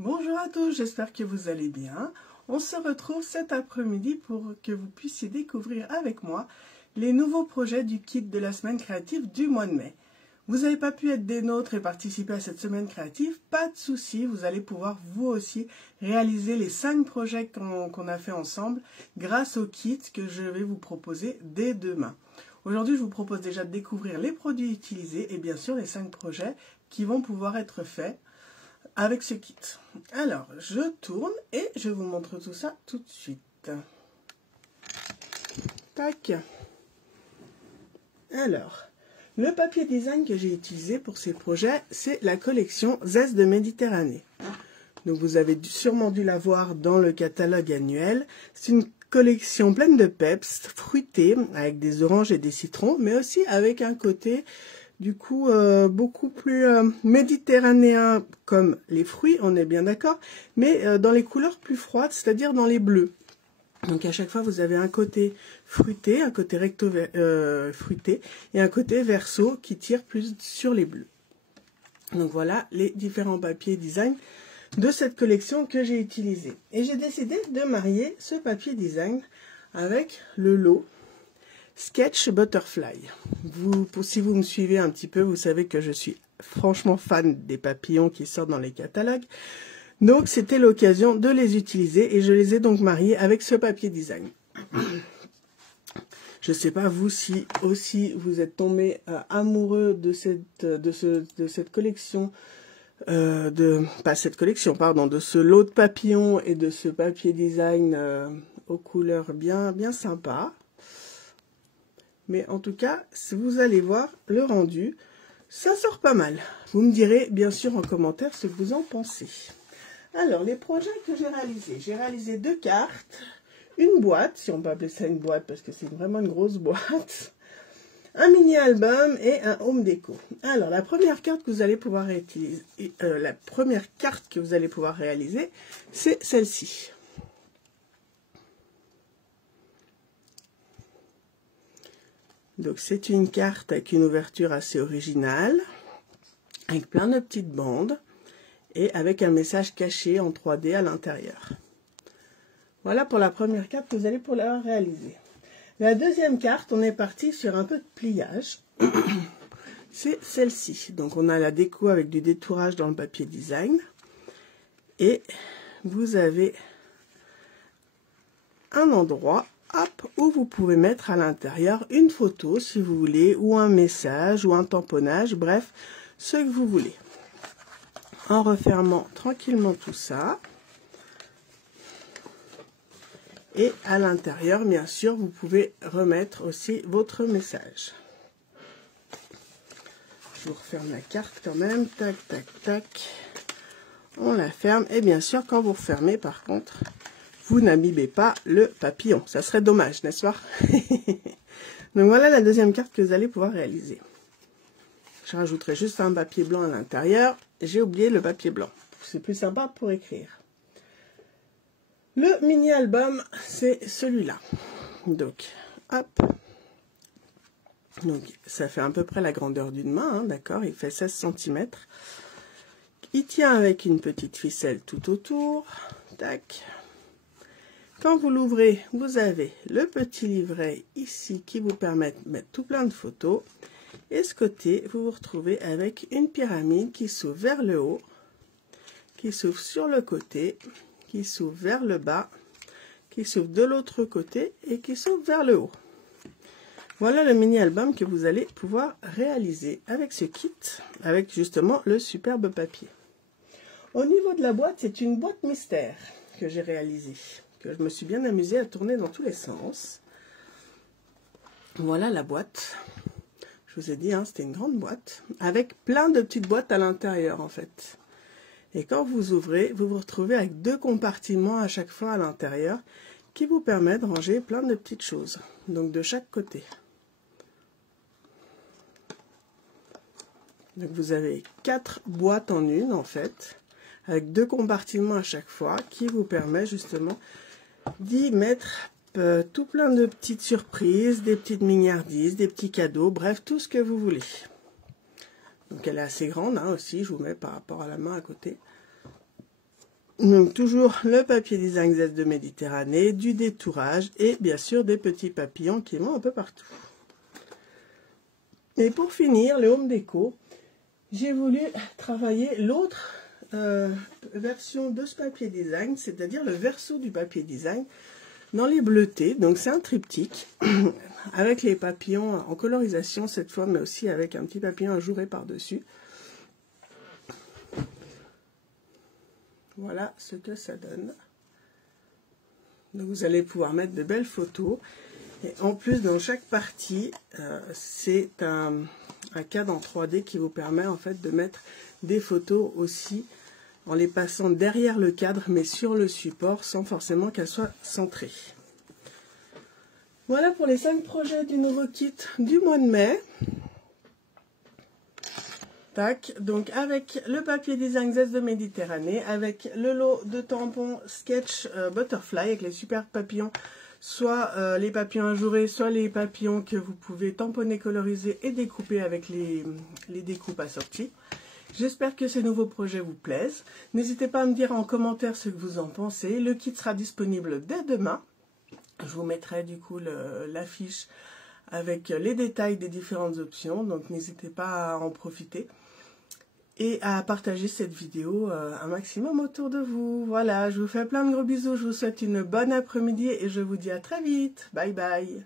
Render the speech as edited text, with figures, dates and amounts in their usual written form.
Bonjour à tous, j'espère que vous allez bien. On se retrouve cet après-midi pour que vous puissiez découvrir avec moi les nouveaux projets du kit de la semaine créative du mois de mai. Vous n'avez pas pu être des nôtres et participer à cette semaine créative, pas de souci, vous allez pouvoir vous aussi réaliser les 5 projets qu'on a fait ensemble grâce au kit que je vais vous proposer dès demain. Aujourd'hui, je vous propose déjà de découvrir les produits utilisés et bien sûr les 5 projets qui vont pouvoir être faits avec ce kit. Alors, je tourne et je vous montre tout ça tout de suite. Tac. Alors, le papier design que j'ai utilisé pour ces projets, c'est la collection Zest de Méditerranée. Donc, vous avez sûrement dû la voir dans le catalogue annuel. C'est une collection pleine de peps, fruitée, avec des oranges et des citrons, mais aussi avec un côté du coup beaucoup plus méditerranéen comme les fruits, on est bien d'accord, mais dans les couleurs plus froides, c'est-à-dire dans les bleus. Donc à chaque fois vous avez un côté fruité, un côté recto fruité et un côté verso qui tire plus sur les bleus. Donc voilà les différents papiers design de cette collection que j'ai utilisé. Et j'ai décidé de marier ce papier design avec le lot Sketch Butterfly. Si vous me suivez un petit peu, vous savez que je suis franchement fan des papillons qui sortent dans les catalogues. Donc c'était l'occasion de les utiliser et je les ai donc mariés avec ce papier design. Je ne sais pas vous si aussi vous êtes tombé amoureux de cette collection, pas cette collection, pardon, de ce lot de papillons et de ce papier design aux couleurs bien sympas. Mais en tout cas, si vous allez voir le rendu, ça sort pas mal. Vous me direz bien sûr en commentaire ce que vous en pensez. Alors, les projets que j'ai réalisé 2 cartes, une boîte, si on peut appeler ça une boîte parce que c'est vraiment une grosse boîte, un mini-album et un home déco. Alors, la première carte que vous allez pouvoir réaliser, c'est celle-ci. Donc c'est une carte avec une ouverture assez originale, avec plein de petites bandes et avec un message caché en 3D à l'intérieur. Voilà pour la première carte que vous allez pouvoir réaliser. La deuxième carte, on est parti sur un peu de pliage. C'est celle-ci. Donc on a la déco avec du détourage dans le papier design. Et vous avez un endroit où vous pouvez mettre à l'intérieur une photo si vous voulez, ou un message, ou un tamponnage, bref, ce que vous voulez. En refermant tranquillement tout ça. Et à l'intérieur, bien sûr, vous pouvez remettre aussi votre message. Je vous referme la carte quand même. Tac, tac, tac. On la ferme. Et bien sûr, quand vous refermez, par contre, vous n'abîmez pas le papillon. Ça serait dommage, n'est-ce pas? Donc voilà la deuxième carte que vous allez pouvoir réaliser. Je rajouterai juste un papier blanc à l'intérieur. J'ai oublié le papier blanc. C'est plus sympa pour écrire. Le mini-album, c'est celui-là. Donc, hop. Donc, ça fait à peu près la grandeur d'une main, hein, d'accord? Il fait 16 cm. Il tient avec une petite ficelle tout autour. Tac. Quand vous l'ouvrez, vous avez le petit livret ici qui vous permet de mettre tout plein de photos. Et ce côté, vous vous retrouvez avec une pyramide qui s'ouvre vers le haut, qui s'ouvre sur le côté, qui s'ouvre vers le bas, qui s'ouvre de l'autre côté et qui s'ouvre vers le haut. Voilà le mini-album que vous allez pouvoir réaliser avec ce kit, avec justement le superbe papier. Au niveau de la boîte, c'est une boîte mystère que j'ai réalisée. Je me suis bien amusée à tourner dans tous les sens. Voilà la boîte. Je vous ai dit, hein, c'était une grande boîte, avec plein de petites boîtes à l'intérieur, en fait. Et quand vous ouvrez, vous vous retrouvez avec 2 compartiments à chaque fois à l'intérieur, qui vous permettent de ranger plein de petites choses, donc de chaque côté. Donc vous avez 4 boîtes en une, en fait, avec 2 compartiments à chaque fois, qui vous permet justement d'y mettre tout plein de petites surprises, des petites mignardises, des petits cadeaux, bref, tout ce que vous voulez. Donc elle est assez grande hein, aussi, je vous mets par rapport à la main à côté. Donc toujours le papier design Zest de Méditerranée, du détourage et bien sûr des petits papillons qui vont un peu partout. Et pour finir, le home déco, j'ai voulu travailler l'autre version de ce papier design, c'est-à-dire le verso du papier design dans les bleutés. Donc c'est un triptyque avec les papillons en colorisation cette fois, mais aussi avec un petit papillon ajouré par-dessus. Voilà ce que ça donne. Donc vous allez pouvoir mettre de belles photos. Et en plus, dans chaque partie, c'est un cadre en 3D qui vous permet en fait de mettre des photos aussi en les passant derrière le cadre, mais sur le support, sans forcément qu'elles soient centrées. Voilà pour les 5 projets du nouveau kit du mois de mai. Tac, donc avec le papier design Zest de Méditerranée, avec le lot de tampons Sketch Butterfly avec les super papillons, soit les papillons ajourés, soit les papillons que vous pouvez tamponner, coloriser et découper avec les découpes assorties. J'espère que ces nouveaux projets vous plaisent. N'hésitez pas à me dire en commentaire ce que vous en pensez. Le kit sera disponible dès demain. Je vous mettrai du coup l'affiche avec les détails des différentes options, donc n'hésitez pas à en profiter et à partager cette vidéo un maximum autour de vous. Voilà, je vous fais plein de gros bisous, je vous souhaite une bonne après-midi et je vous dis à très vite. Bye bye.